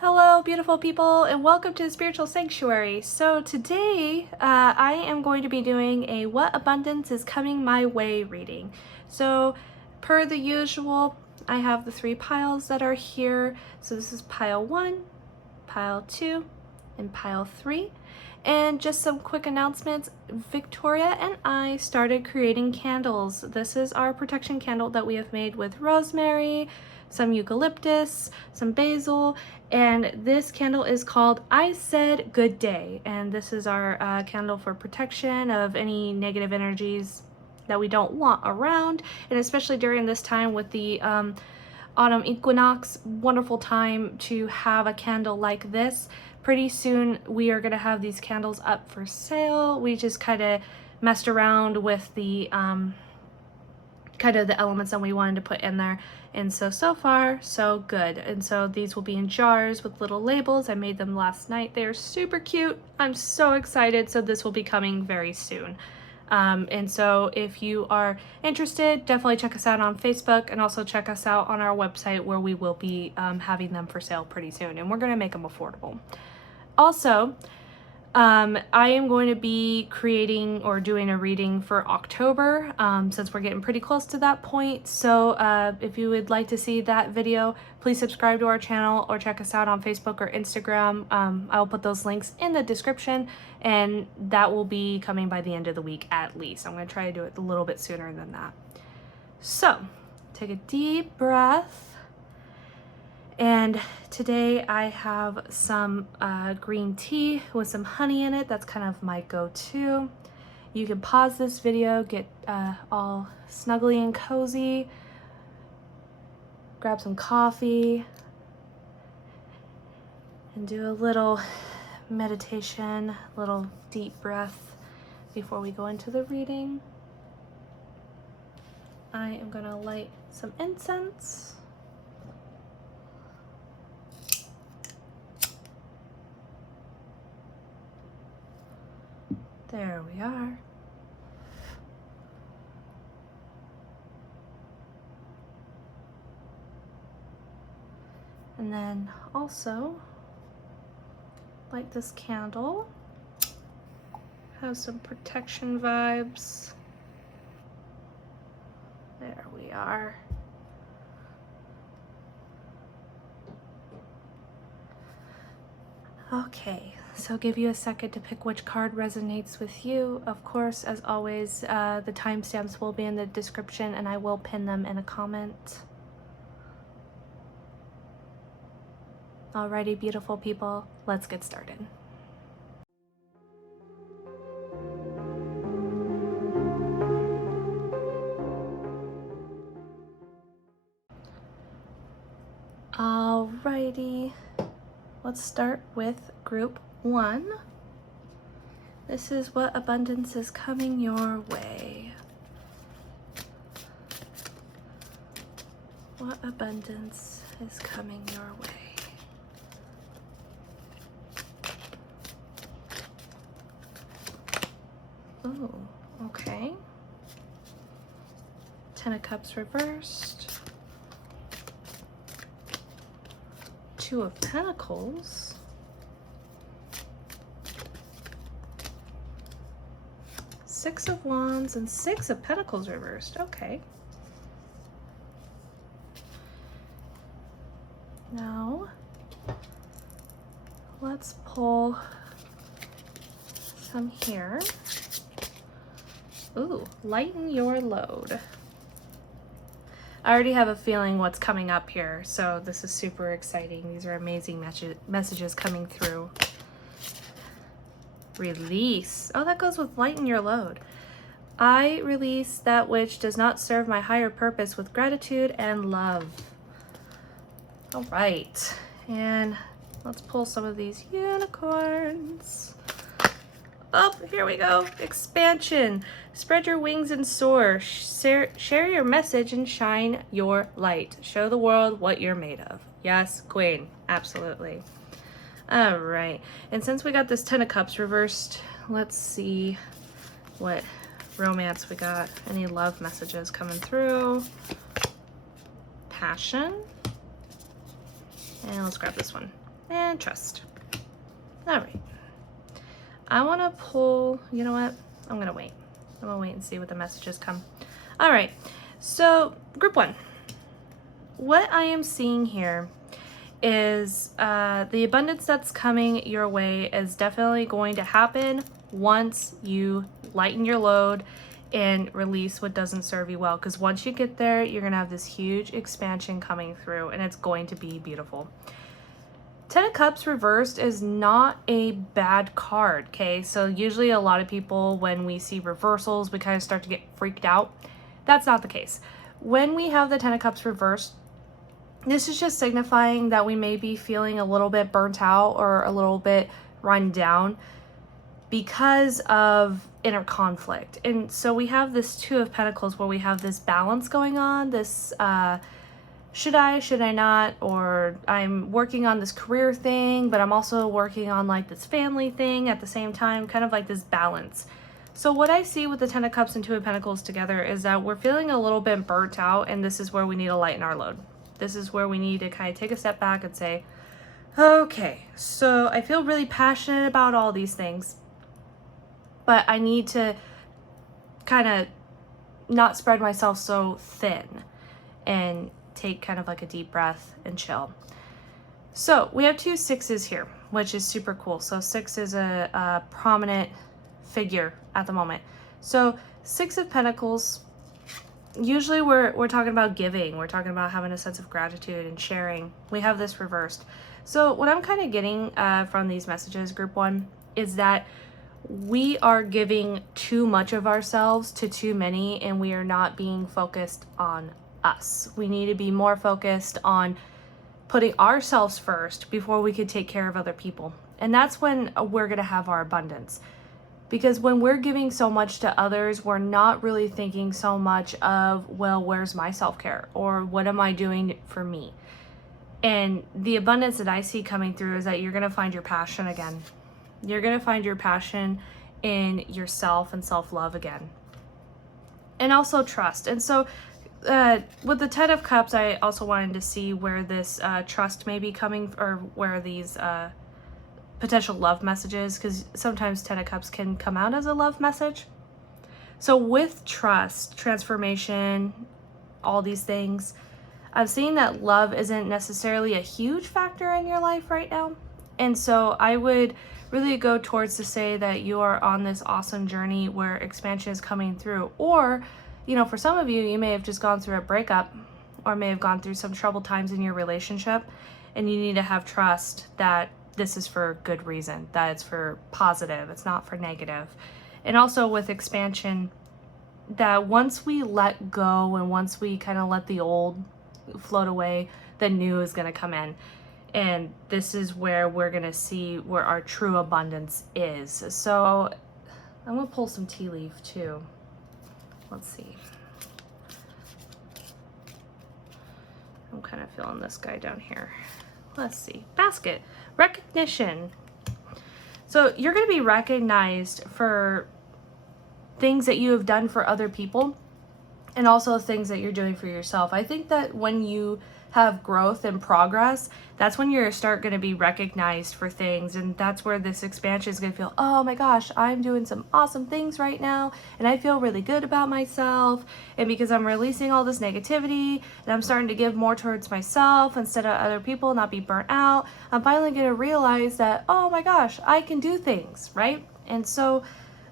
Hello, beautiful people, and welcome to the Spiritual Sanctuary. So today, I am going to be doing a What Abundance is Coming My Way reading. So, per the usual, I have the three piles that are here. So this is pile 1, pile 2, and pile 3. And just some quick announcements. Victoria and I started creating candles. This is our protection candle that we have made with rosemary, some eucalyptus, some basil, and this candle is called I Said Good Day. And this is our candle for protection of any negative energies that we don't want around, and especially during this time with the autumn equinox, wonderful time to have a candle like this. Pretty soon we are going to have these candles up for sale. We just kind of messed around with the kind of the elements that we wanted to put in there, and so far so good. And so these will be in jars with little labels. I made them last night. They're super cute. I'm so excited. So this will be coming very soon. And so if you are interested, definitely check us out on Facebook, and also check us out on our website where we will be having them for sale pretty soon, and we're going to make them affordable. Also, I am going to be creating or doing a reading for October, since we're getting pretty close to that point. So if you would like to see that video, please subscribe to our channel or check us out on Facebook or Instagram. I'll put those links in the description, and that will be coming by the end of the week at least. I'm going to try to do it a little bit sooner than that. So take a deep breath. And today I have some green tea with some honey in it. That's kind of my go-to. You can pause this video, get all snuggly and cozy, grab some coffee, and do a little meditation, a little deep breath before we go into the reading. I am gonna light some incense. There we are. And then also light this candle. Have some protection vibes. There we are. Okay, so give you a second to pick which card resonates with you. Of course, as always, the timestamps will be in the description, and I will pin them in a comment. Alrighty, beautiful people, let's get started. Alrighty. Let's start with group 1. This is what abundance is coming your way. What abundance is coming your way? Ooh, okay. 10 of Cups reversed. 2 of Pentacles, Six of Wands, and 6 of Pentacles reversed. Okay. Now, let's pull some here. Ooh, lighten your load. I already have a feeling what's coming up here, so this is super exciting. These are amazing messages coming through. Release. Oh, that goes with lighten your load. I release that which does not serve my higher purpose with gratitude and love. All right, and let's pull some of these unicorns. Oh, here we go. Expansion. Spread your wings and soar. Share your message and shine your light. Show the world what you're made of. Yes, Queen. Absolutely. All right. And since we got this 10 of Cups reversed, let's see what romance we got. Any love messages coming through? Passion. And let's grab this one. and trust. All right. I want to pull, you know what? I'm going to wait. I'm going to wait and see what the messages come. All right. So group 1, what I am seeing here is the abundance that's coming your way is definitely going to happen once you lighten your load and release what doesn't serve you well. Because once you get there, you're going to have this huge expansion coming through, and it's going to be beautiful. 10 of Cups reversed is not a bad card, okay? So usually a lot of people, when we see reversals, we kind of start to get freaked out. That's not the case. When we have the 10 of Cups reversed, this is just signifying that we may be feeling a little bit burnt out or a little bit run down because of inner conflict. And so we have this 2 of Pentacles where we have this balance going on, this should I not, or I'm working on this career thing, but I'm also working on like this family thing at the same time, kind of like this balance. So what I see with the 10 of Cups and 2 of Pentacles together is that we're feeling a little bit burnt out, and this is where we need to lighten our load. This is where we need to kind of take a step back and say, okay, so I feel really passionate about all these things, but I need to kind of not spread myself so thin and take kind of like a deep breath and chill. So we have 2 6s here, which is super cool. So 6 is a prominent figure at the moment. So 6 of Pentacles, usually we're talking about giving. We're talking about having a sense of gratitude and sharing. We have this reversed. So what I'm kind of getting from these messages, group 1, is that we are giving too much of ourselves to too many, and we are not being focused on us. We need to be more focused on putting ourselves first before we could take care of other people. And that's when we're going to have our abundance. Because when we're giving so much to others, we're not really thinking so much of, well, where's my self-care? Or what am I doing for me? And the abundance that I see coming through is that you're going to find your passion again. You're going to find your passion in yourself and self-love again. And also trust. And so with the 10 of Cups, I also wanted to see where this trust may be coming, or where these potential love messages, because sometimes 10 of Cups can come out as a love message. So with trust, transformation, all these things, I'm seeing that love isn't necessarily a huge factor in your life right now. And so I would really go towards to say that you are on this awesome journey where expansion is coming through. Or, you know, for some of you, you may have just gone through a breakup, or may have gone through some troubled times in your relationship, and you need to have trust that this is for good reason, that it's for positive, it's not for negative. And also with expansion, that once we let go and once we kind of let the old float away, the new is going to come in. And this is where we're going to see where our true abundance is. So I'm going to pull some tea leaf too. Let's see. I'm kind of feeling this guy down here. Let's see. Basket. Recognition. So you're going to be recognized for things that you have done for other people, and also things that you're doing for yourself. I think that when you have growth and progress, that's when you're going to be recognized for things, and that's where this expansion is going to feel, oh my gosh, I'm doing some awesome things right now, and I feel really good about myself, and because I'm releasing all this negativity, and I'm starting to give more towards myself instead of other people, not be burnt out, I'm finally going to realize that, oh my gosh, I can do things, right? And so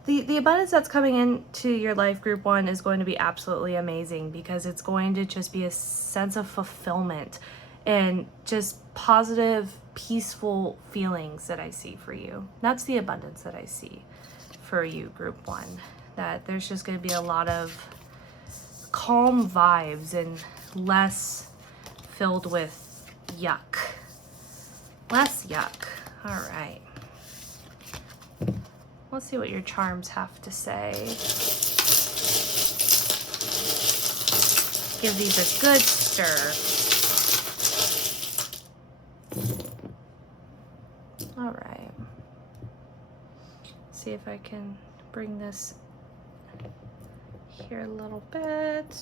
the abundance that's coming into your life, group 1, is going to be absolutely amazing, because it's going to just be a sense of fulfillment and just positive, peaceful feelings that I see for you. That's the abundance that I see for you, group 1. That there's just going to be a lot of calm vibes and less filled with yuck. Less yuck. All right. Let's see what your charms have to say. Give these a good stir. All right. See if I can bring this here a little bit.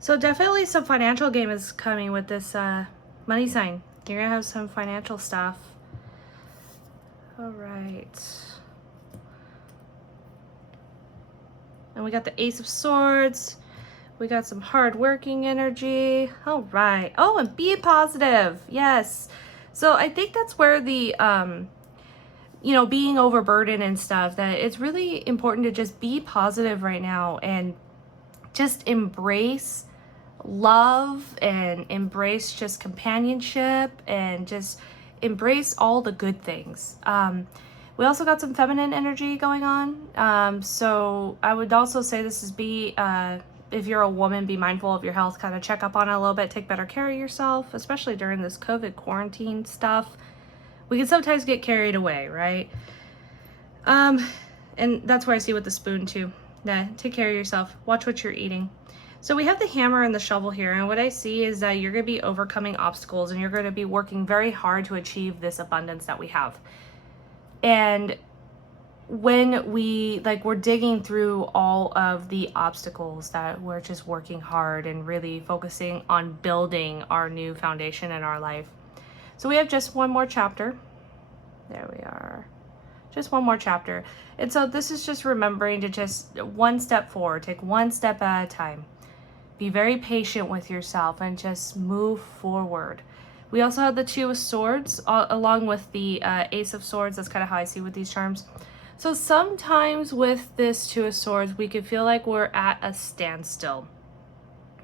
So definitely some financial game is coming with this money sign. You're gonna have some financial stuff. All right. And we got the Ace of Swords. We got some hard-working energy. All right. Oh, and be positive. Yes. So I think that's where the, being overburdened and stuff, that it's really important to just be positive right now and just embrace love and embrace just companionship and just embrace all the good things. We also got some feminine energy going on. So I would also say this is if you're a woman, be mindful of your health, kind of check up on it a little bit, take better care of yourself, especially during this COVID quarantine stuff. We can sometimes get carried away, right? And that's where I see with the spoon too. Yeah, take care of yourself, watch what you're eating. So we have the hammer and the shovel here, and what I see is that you're going to be overcoming obstacles and you're going to be working very hard to achieve this abundance that we have. And when we're digging through all of the obstacles, that we're just working hard and really focusing on building our new foundation in our life. So we have just one more chapter. There we are. Just one more chapter. And so this is just remembering to just one step forward, take one step at a time. Be very patient with yourself and just move forward. We also have the Two of Swords along with the Ace of Swords. That's kind of how I see with these charms. So sometimes with this Two of Swords, we could feel like we're at a standstill,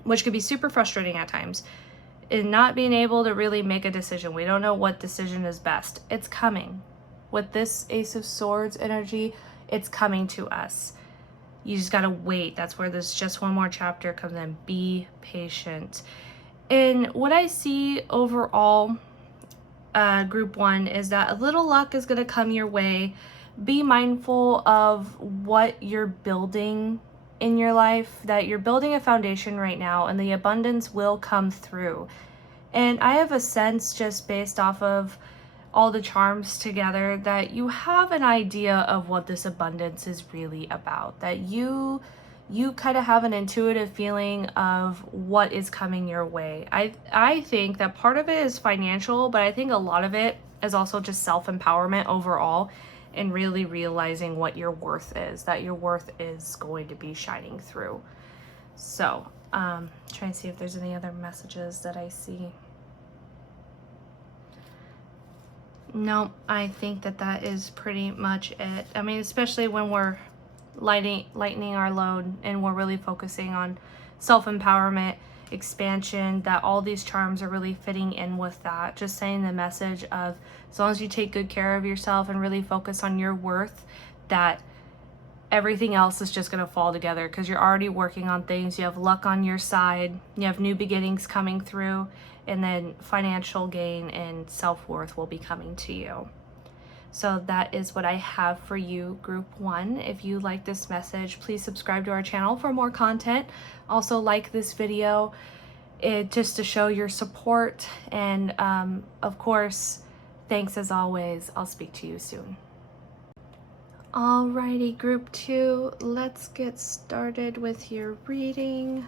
which could be super frustrating at times, in not being able to really make a decision. We don't know what decision is best. It's coming. With this Ace of Swords energy, it's coming to us. You just gotta wait. That's where this just one more chapter comes in. Be patient. And what I see overall, group one, is that a little luck is gonna come your way. Be mindful of what you're building in your life, that you're building a foundation right now and the abundance will come through. And I have a sense, just based off of all the charms together, that you have an idea of what this abundance is really about, that you kind of have an intuitive feeling of what is coming your way. I think that part of it is financial, but I think a lot of it is also just self-empowerment overall, and really realizing what your worth is, that your worth is going to be shining through. So try and see if there's any other messages that I see. No, I think that is pretty much it. I mean, especially when we're lightening our load and we're really focusing on self-empowerment, expansion, that all these charms are really fitting in with that. Just saying the message of, as long as you take good care of yourself and really focus on your worth, that everything else is just going to fall together, because you're already working on things. You have luck on your side, you have new beginnings coming through, and then financial gain and self-worth will be coming to you. So that is what I have for you, group one. If you like this message, please subscribe to our channel for more content. Also like this video, just to show your support. And of course, thanks as always. I'll speak to you soon. Alrighty, group two, let's get started with your reading.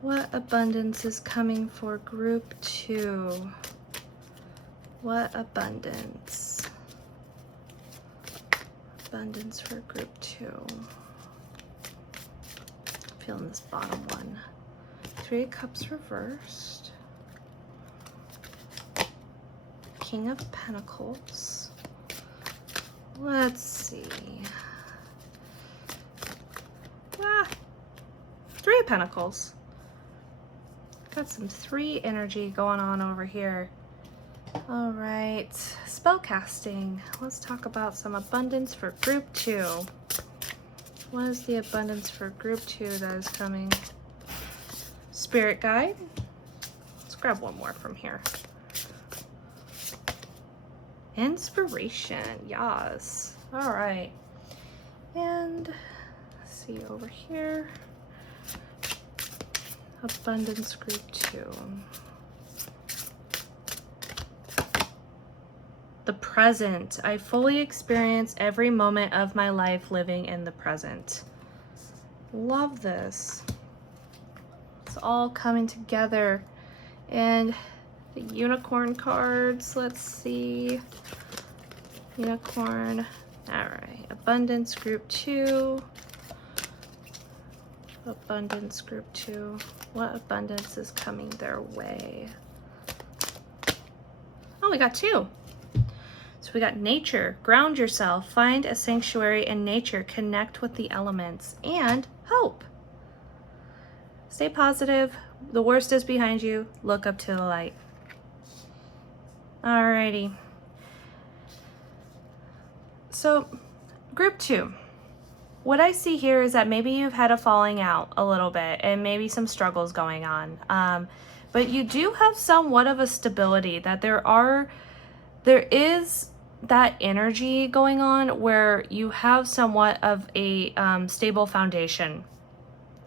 What abundance is coming for group two? What abundance? Abundance for group two. Feeling this bottom one. Three of Cups reversed. King of Pentacles. Let's see. Three of Pentacles. Got some three energy going on over here. All right, spell casting. Let's talk about some abundance for group two. What is the abundance for group two that is coming? Spirit guide. Let's grab one more from here. Inspiration, yes. All right. And let's see over here. Abundance group two. The present. I fully experience every moment of my life living in the present. Love this. It's all coming together. And the unicorn cards. Let's see. Unicorn. All right. Abundance group 2. Abundance group 2. What abundance is coming their way? Oh, we got 2. So we got nature. Ground yourself. Find a sanctuary in nature. Connect with the elements. And hope. Stay positive. The worst is behind you. Look up to the light. Alrighty. So, group 2. What I see here is that maybe you've had a falling out a little bit and maybe some struggles going on. But you do have somewhat of a stability, that there is that energy going on where you have somewhat of a stable foundation.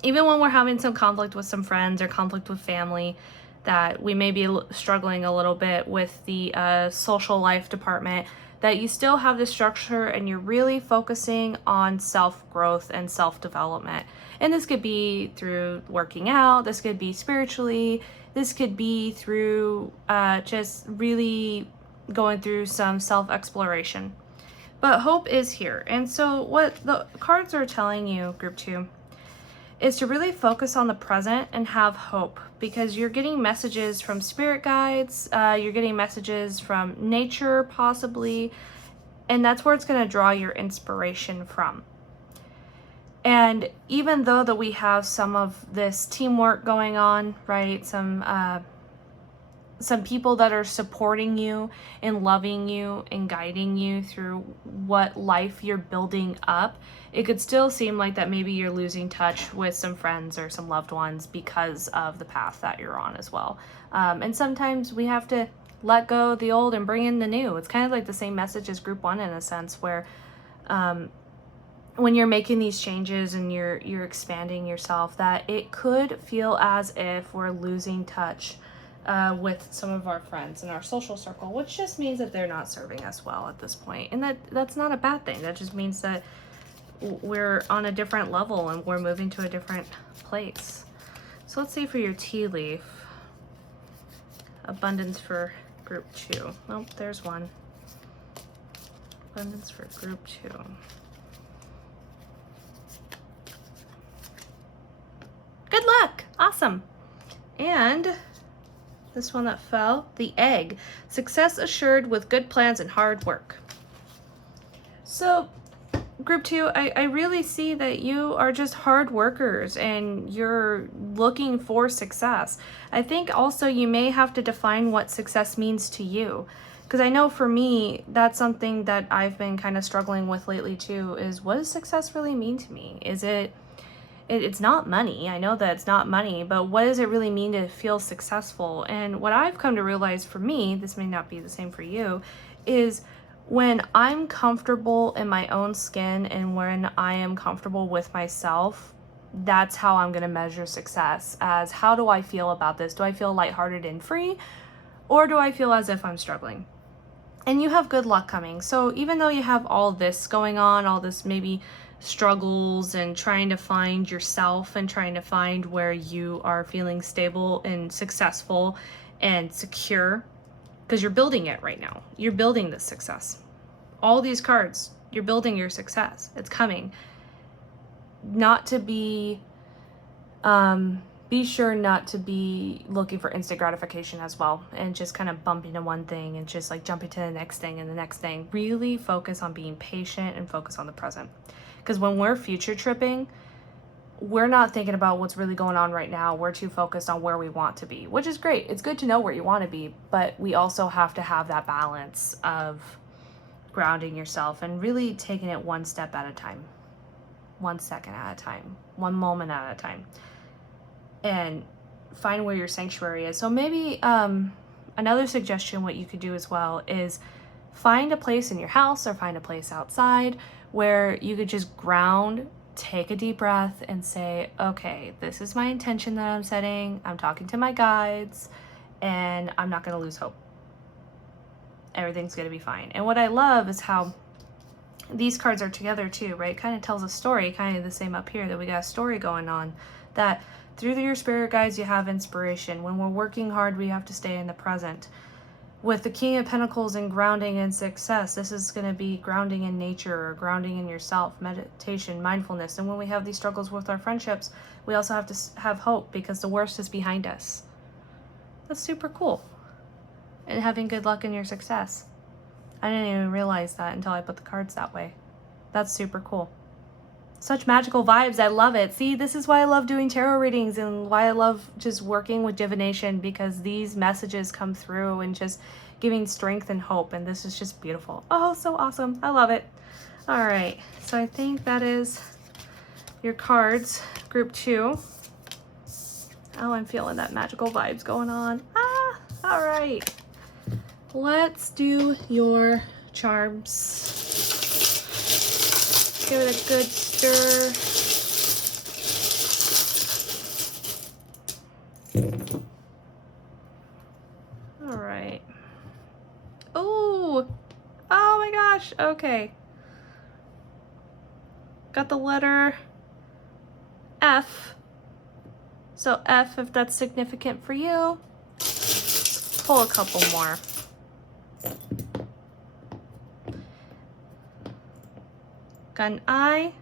Even when we're having some conflict with some friends or conflict with family, that we may be struggling a little bit with the social life department, that you still have the structure and you're really focusing on self-growth and self-development. And this could be through working out, this could be spiritually, this could be through just really going through some self-exploration. But hope is here. And so what the cards are telling you, group 2, is to really focus on the present and have hope, because you're getting messages from spirit guides, you're getting messages from nature possibly, and that's where it's going to draw your inspiration from. And even though that we have some of this teamwork going on, right, some people that are supporting you and loving you and guiding you through what life you're building up, it could still seem like that maybe you're losing touch with some friends or some loved ones because of the path that you're on as well. And sometimes we have to let go of the old and bring in the new. It's kind of like the same message as group 1 in a sense, where when you're making these changes and you're expanding yourself, that it could feel as if we're losing touch with some of our friends in our social circle, which just means that they're not serving us well at this point. And that's not a bad thing. That just means that we're on a different level and we're moving to a different place. So let's see for your tea leaf. Abundance for group 2. Oh, there's one. Abundance for group 2. Good luck. Awesome. And this one that fell, the egg. Success assured with good plans and hard work. So, group 2, I really see that you are just hard workers and you're looking for success. I think also you may have to define what success means to you. Because I know for me, that's something that I've been kind of struggling with lately too, is what does success really mean to me? Is it's not money. I know that it's not money, but what does it really mean to feel successful? And what I've come to realize for me, this may not be the same for you, is when I'm comfortable in my own skin and when I am comfortable with myself, that's how I'm going to measure success. As how do I feel about this? Do I feel lighthearted and free? Or do I feel as if I'm struggling? And you have good luck coming. So even though you have all this going on, all this maybe struggles and trying to find yourself and trying to find where you are feeling stable and successful and secure, because you're building it right now. You're building this success. All these cards, you're building your success. It's coming. Not to be sure not to be looking for instant gratification as well and just kind of bumping to one thing and just like jumping to the next thing and the next thing. Really focus on being patient and focus on the present. Because when we're future tripping, we're not thinking about what's really going on right now. We're too focused on where we want to be, which is great. It's good to know where you want to be, but we also have to have that balance of grounding yourself and really taking it one step at a time, 1 second at a time, 1 moment at a time, and find where your sanctuary is. So maybe another suggestion, what you could do as well, is find a place in your house or find a place outside where you could just ground, take a deep breath and say, okay, this is my intention that I'm setting. I'm talking to my guides and I'm not going to lose hope. Everything's going to be fine. And what I love is how these cards are together too, right? It kind of tells a story, kind of the same up here, that we got a story going on, that Through your spirit guides, you have inspiration. When we're working hard, we have to stay in the present. With the King of Pentacles and grounding in success, this is going to be grounding in nature or grounding in yourself, meditation, mindfulness. And when we have these struggles with our friendships, we also have to have hope because the worst is behind us. That's super cool. And having good luck in your success. I didn't even realize that until I put the cards that way. That's super cool. Such magical vibes. I love it. See, this is why I love doing tarot readings and why I love just working with divination, because these messages come through and just giving strength and hope. And this is just beautiful. Oh, so awesome. I love it. All right. So I think that is your cards, group 2. Oh, I'm feeling that magical vibes going on. Ah, all right. Let's do your charms. Give it a good stir. All right. Oh my gosh. Okay. Got the letter F. So F, if that's significant for you. Pull a couple more. Got an I,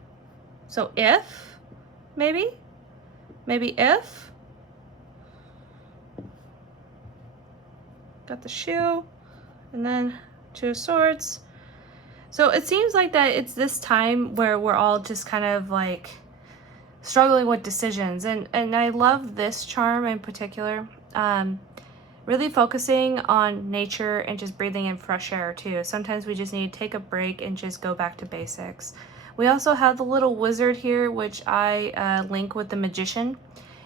so if, maybe if. Got the shoe, and then 2 of swords. So it seems like that it's this time where we're all just kind of like struggling with decisions. And I love this charm in particular. Really focusing on nature and just breathing in fresh air too. Sometimes we just need to take a break and just go back to basics. We also have the little wizard here, which I link with the magician.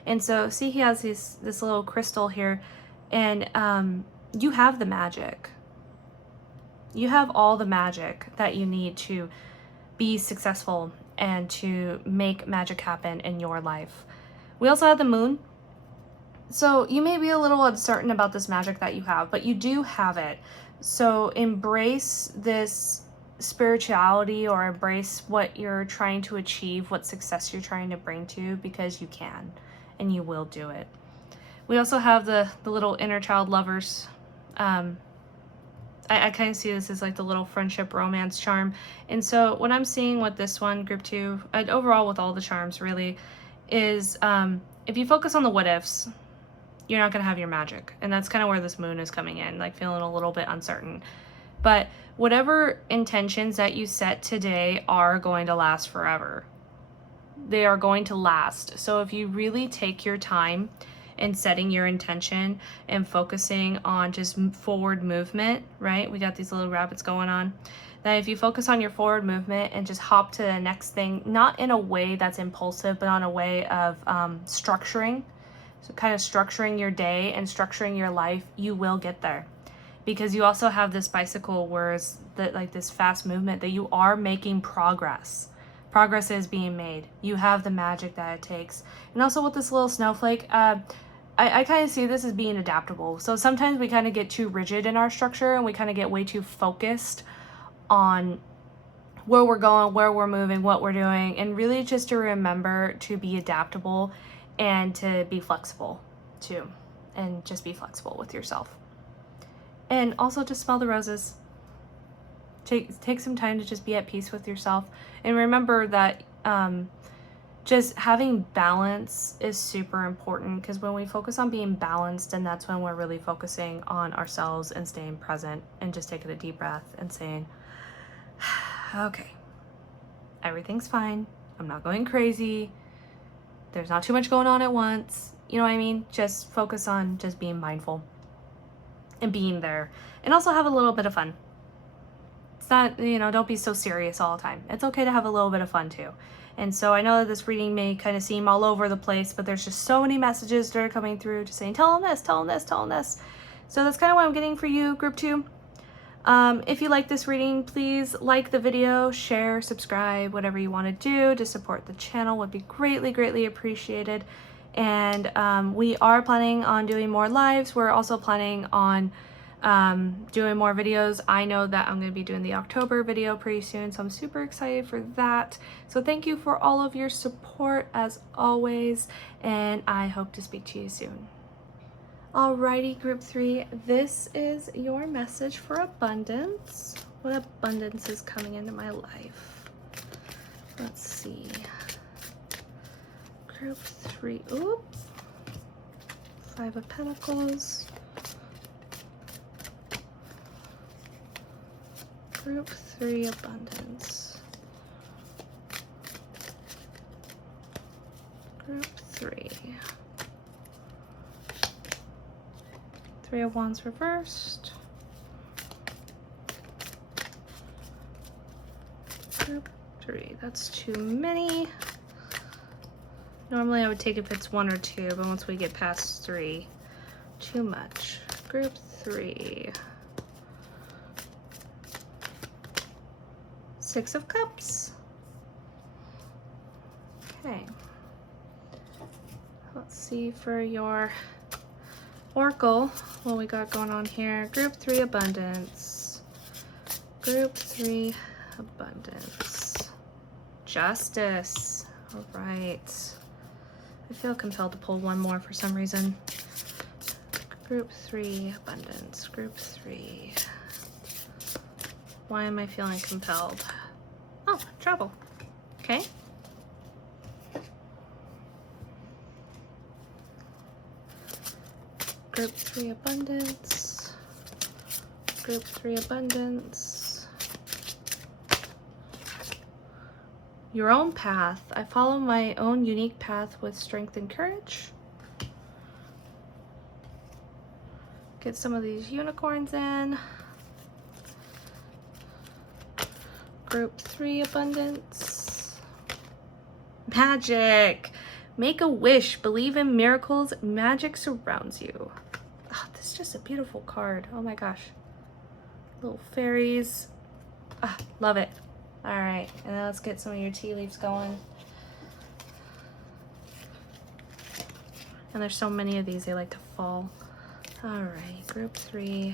And so see, he has this little crystal here, and you have the magic. You have all the magic that you need to be successful and to make magic happen in your life. We also have the moon. So you may be a little uncertain about this magic that you have, but you do have it. So embrace this spirituality, or embrace what you're trying to achieve, what success you're trying to bring to, because you can and you will do it. We also have the little inner child lovers. I kind of see this as like the little friendship romance charm. And so what I'm seeing with this one, group 2, and overall with all the charms really, is if you focus on the what ifs, you're not going to have your magic. And that's kind of where this moon is coming in, like feeling a little bit uncertain. But whatever intentions that you set today are going to last forever. They are going to last. So if you really take your time in setting your intention and focusing on just forward movement, right? We got these little rabbits going on. That if you focus on your forward movement and just hop to the next thing, not in a way that's impulsive, but on a way of structuring. So kind of structuring your day and structuring your life, you will get there. Because you also have this bicycle, whereas that, like this fast movement, that you are making progress. Progress is being made. You have the magic that it takes. And also with this little snowflake, I kind of see this as being adaptable. So sometimes we kind of get too rigid in our structure, and we kind of get way too focused on where we're going, where we're moving, what we're doing, and really just to remember to be adaptable and to be flexible too, and just be flexible with yourself. And also just smell the roses. Take some time to just be at peace with yourself, and remember that just having balance is super important, because when we focus on being balanced, and that's when we're really focusing on ourselves and staying present and just taking a deep breath and saying, okay, everything's fine. I'm not going crazy. There's not too much going on at once. You know what I mean? Just focus on just being mindful and being there, and also have a little bit of fun. It's not, don't be so serious all the time. It's okay to have a little bit of fun too. And so I know that this reading may kind of seem all over the place, but there's just so many messages that are coming through just saying, tell them this, tell them this, tell them this. So that's kind of what I'm getting for you, group 2. If you like this reading, please like the video, share, subscribe, whatever you want to do to support the channel would be greatly, greatly appreciated. And we are planning on doing more lives. We're also planning on doing more videos. I know that I'm going to be doing the October video pretty soon, so I'm super excited for that. So thank you for all of your support as always, and I hope to speak to you soon. Alrighty, group 3, this is your message for abundance. What abundance is coming into my life? Let's see. Group 3, oop. 5 of Pentacles. Group 3, abundance. Group 3. 3 of Wands reversed. Group 3, that's too many. Normally I would take if it's 1 or 2, but once we get past 3, too much. Group 3. 6 of Cups. Okay. Let's see for your Oracle what we got going on here. Group 3, abundance. Group 3, abundance. Justice. All right. I feel compelled to pull one more for some reason. Group 3, abundance. Group 3. Why am I feeling compelled? Oh, travel. Okay. Group 3, abundance. Group 3, abundance. Your own path. I follow my own unique path with strength and courage. Get some of these unicorns in. Group 3, abundance. Magic. Make a wish. Believe in miracles. Magic surrounds you. Oh, this is just a beautiful card. Oh my gosh. Little fairies. Ah, love it. All right, and then let's get some of your tea leaves going. And there's so many of these, they like to fall. All right, group 3,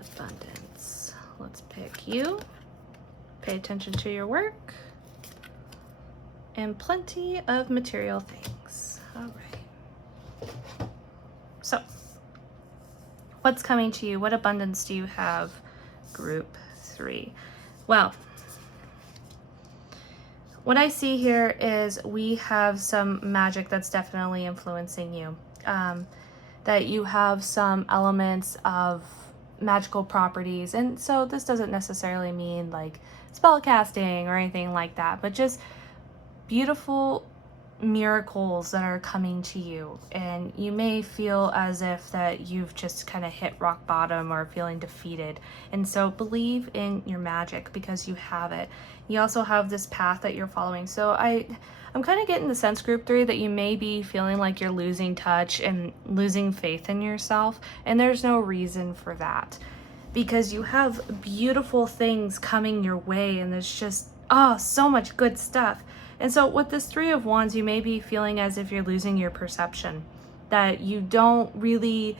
abundance. Let's pick you. Pay attention to your work. And plenty of material things. All right. So, what's coming to you? What abundance do you have, group 3? Well, what I see here is we have some magic that's definitely influencing you. That you have some elements of magical properties. And so this doesn't necessarily mean like spell casting or anything like that, but just beautiful miracles that are coming to you. And you may feel as if that you've just kind of hit rock bottom or feeling defeated. And so believe in your magic because you have it. You also have this path that you're following. So I'm kind of getting the sense, group 3, that you may be feeling like you're losing touch and losing faith in yourself. And there's no reason for that because you have beautiful things coming your way and there's just, oh, so much good stuff. And so with this 3 of Wands, you may be feeling as if you're losing your perception, that you don't really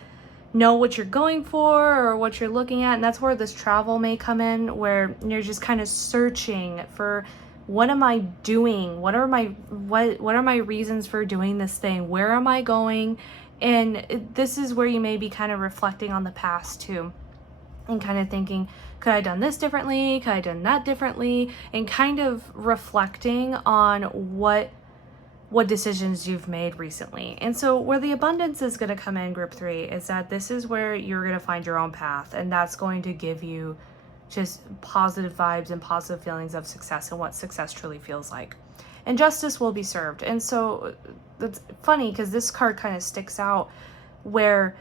know what you're going for or what you're looking at. And that's where this travel may come in, where you're just kind of searching for, what am I doing? What are my reasons for doing this thing? Where am I going? And this is where you may be kind of reflecting on the past too. And kind of thinking, could I have done this differently? Could I have done that differently? And kind of reflecting on what decisions you've made recently. And so where the abundance is going to come in, group 3, is that this is where you're going to find your own path. And that's going to give you just positive vibes and positive feelings of success and what success truly feels like. And justice will be served. And so that's funny because this card kind of sticks out where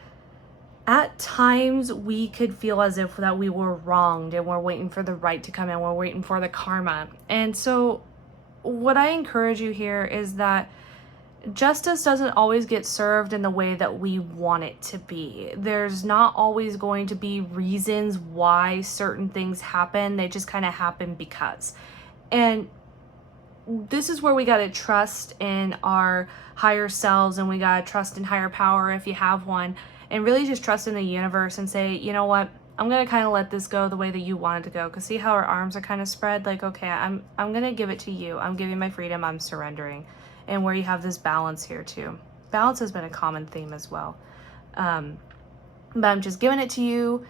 at times we could feel as if that we were wronged and we're waiting for the right to come in, we're waiting for the karma. And so what I encourage you here is that justice doesn't always get served in the way that we want it to be. There's not always going to be reasons why certain things happen. They just kind of happen because. And this is where we got to trust in our higher selves and we got to trust in higher power if you have one. and really just trust in the universe and say, you know what, I'm going to kind of let this go the way that you want it to go. Because see how our arms are kind of spread? Like, okay, I'm going to give it to you. I'm giving my freedom. I'm surrendering. And where you have this balance here too. Balance has been a common theme as well. But I'm just giving it to you.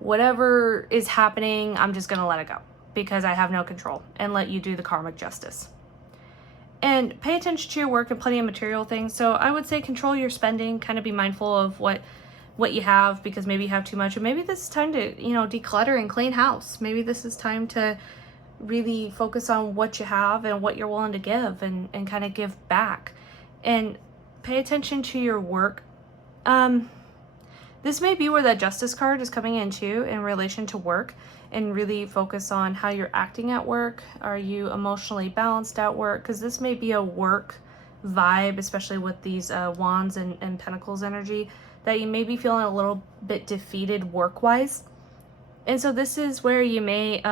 Whatever is happening, I'm just going to let it go. Because I have no control. And let you do the karmic justice. And pay attention to your work and plenty of material things. So I would say control your spending. Kind of be mindful of what you have, because maybe you have too much, or maybe this is time to, declutter and clean house. Maybe this is time to really focus on what you have and what you're willing to give, and kind of give back, and pay attention to your work. This may be where that justice card is coming in too, in relation to work, and really focus on how you're acting at work. Are you emotionally balanced at work? Because this may be a work vibe, especially with these wands and pentacles energy, that you may be feeling a little bit defeated work-wise. And so this is where you may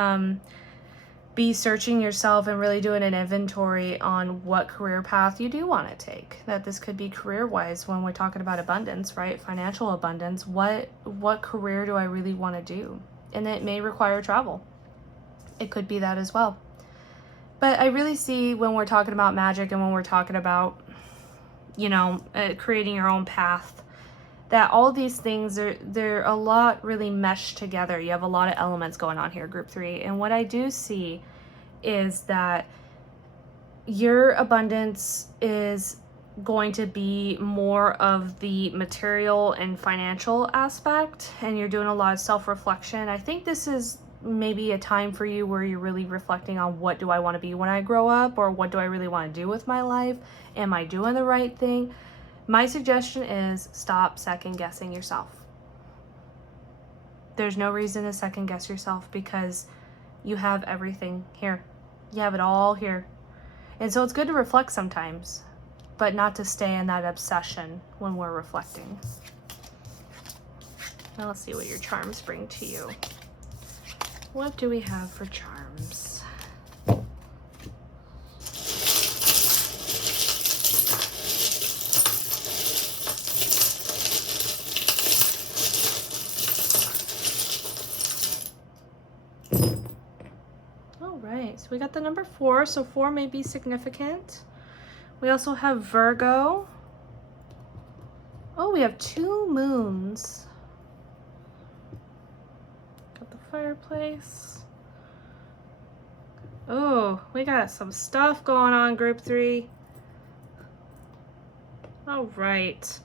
be searching yourself and really doing an inventory on what career path you do want to take. That this could be career-wise when we're talking about abundance, right? Financial abundance. What career do I really want to do? And it may require travel. It could be that as well. But I really see when we're talking about magic and when we're talking about, creating your own path, that all these things they're a lot really meshed together. You have a lot of elements going on here, group 3. And what I do see is that your abundance is going to be more of the material and financial aspect, and you're doing a lot of self-reflection. I think this is maybe a time for you where you're really reflecting on, what do I want to be when I grow up, or what do I really want to do with my life? Am I doing the right thing? My suggestion is stop second guessing yourself. There's no reason to second guess yourself, because you have everything here. You have it all here. And so it's good to reflect sometimes, but not to stay in that obsession when we're reflecting. Now let's see what your charms bring to you. What do we have for charms? So we got the number 4, so 4 may be significant. We also have Virgo. Oh, we have 2 moons. Got the fireplace. Oh, we got some stuff going on, group 3. All right.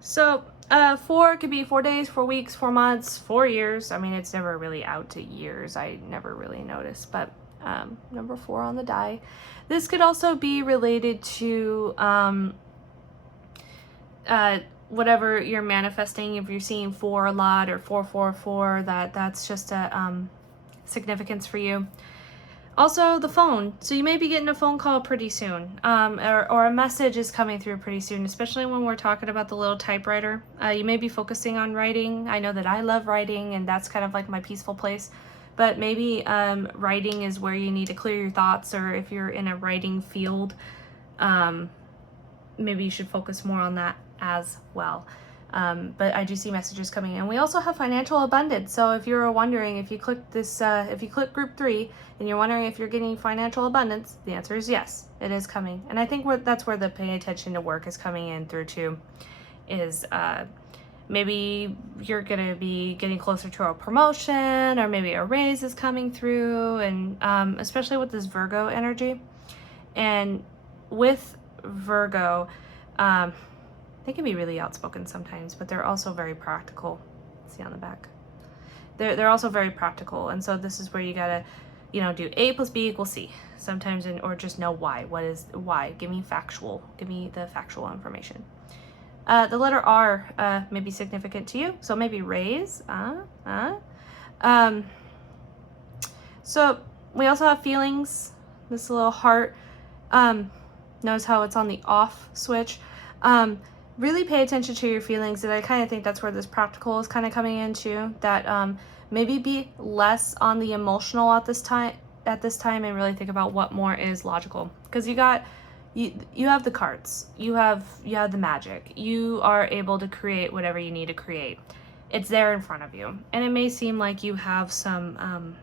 So 4 could be 4 days, 4 weeks, 4 months, 4 years. I mean, it's never really out to years. I never really noticed, but number 4 on the die. This could also be related to whatever you're manifesting. If you're seeing 4 a lot, or 444, that's just a significance for you. Also, the phone. So you may be getting a phone call pretty soon, or a message is coming through pretty soon, especially when we're talking about the little typewriter. You may be focusing on writing. I know that I love writing, and that's kind of like my peaceful place. But maybe writing is where you need to clear your thoughts, or if you're in a writing field, maybe you should focus more on that as well. But I do see messages coming in. We also have financial abundance. So if you're wondering, if you click this, if you click group 3 and you're wondering if you're getting financial abundance, the answer is yes, it is coming. And I think that's where the paying attention to work is coming in through too, is maybe you're going to be getting closer to a promotion, or maybe a raise is coming through, and especially with this Virgo energy. And with Virgo, they can be really outspoken sometimes, but they're also very practical. See on the back. They're also very practical, and so this is where you gotta, do A plus B equals C sometimes, or just know why. What is why? Give me the factual information. The letter R may be significant to you, so maybe raise. So we also have feelings. This little heart. Notice how it's on the off switch. Really pay attention to your feelings, and I kind of think that's where this practical is kind of coming into. That maybe be less on the emotional at this time, and really think about what more is logical. Because you got you have the cards, you have the magic, you are able to create whatever you need to create. It's there in front of you, and it may seem like you have some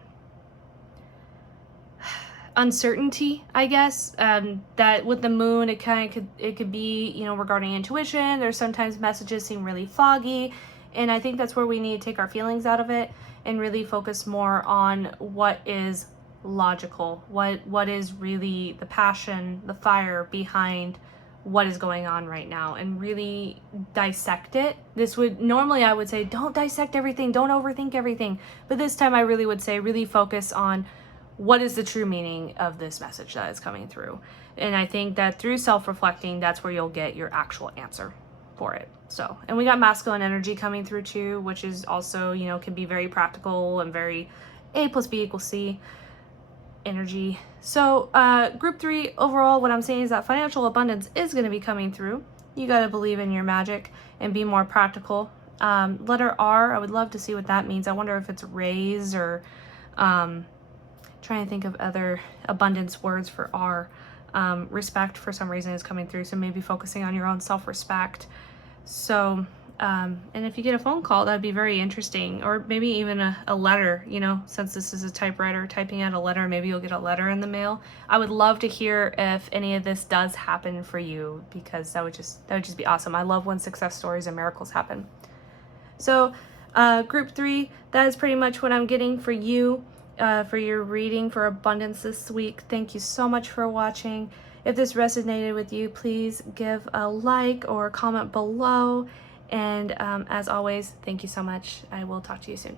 uncertainty, I guess, that with the moon, it could be, you know, regarding intuition. There's sometimes messages seem really foggy, and I think that's where we need to take our feelings out of it and really focus more on what is logical, what is really the passion, the fire behind what is going on right now, and really dissect it. This would normally, I would say, don't dissect everything, don't overthink everything, but this time I really would say really focus on what is the true meaning of this message that is coming through. And I think that through self-reflecting, that's where you'll get your actual answer for it. So, and we got masculine energy coming through too, which is also, you know, can be very practical and very A plus B equals C energy. So group 3, overall, what I'm saying is that financial abundance is going to be coming through. You got to believe in your magic and be more practical. Letter R, I would love to see what that means. I wonder if it's raise or trying to think of other abundance words for R. Respect, for some reason, is coming through, so maybe focusing on your own self-respect. So and if you get a phone call, that'd be very interesting, or maybe even a letter, you know, since this is a typewriter, typing out a letter, maybe you'll get a letter in the mail. I would love to hear if any of this does happen for you, because that would just be awesome. I love when success stories and miracles happen. So group 3, that is pretty much what I'm getting for you, for your reading for abundance this week. Thank you so much for watching. If this resonated with you, please give a like or comment below. And as always, thank you so much. I will talk to you soon.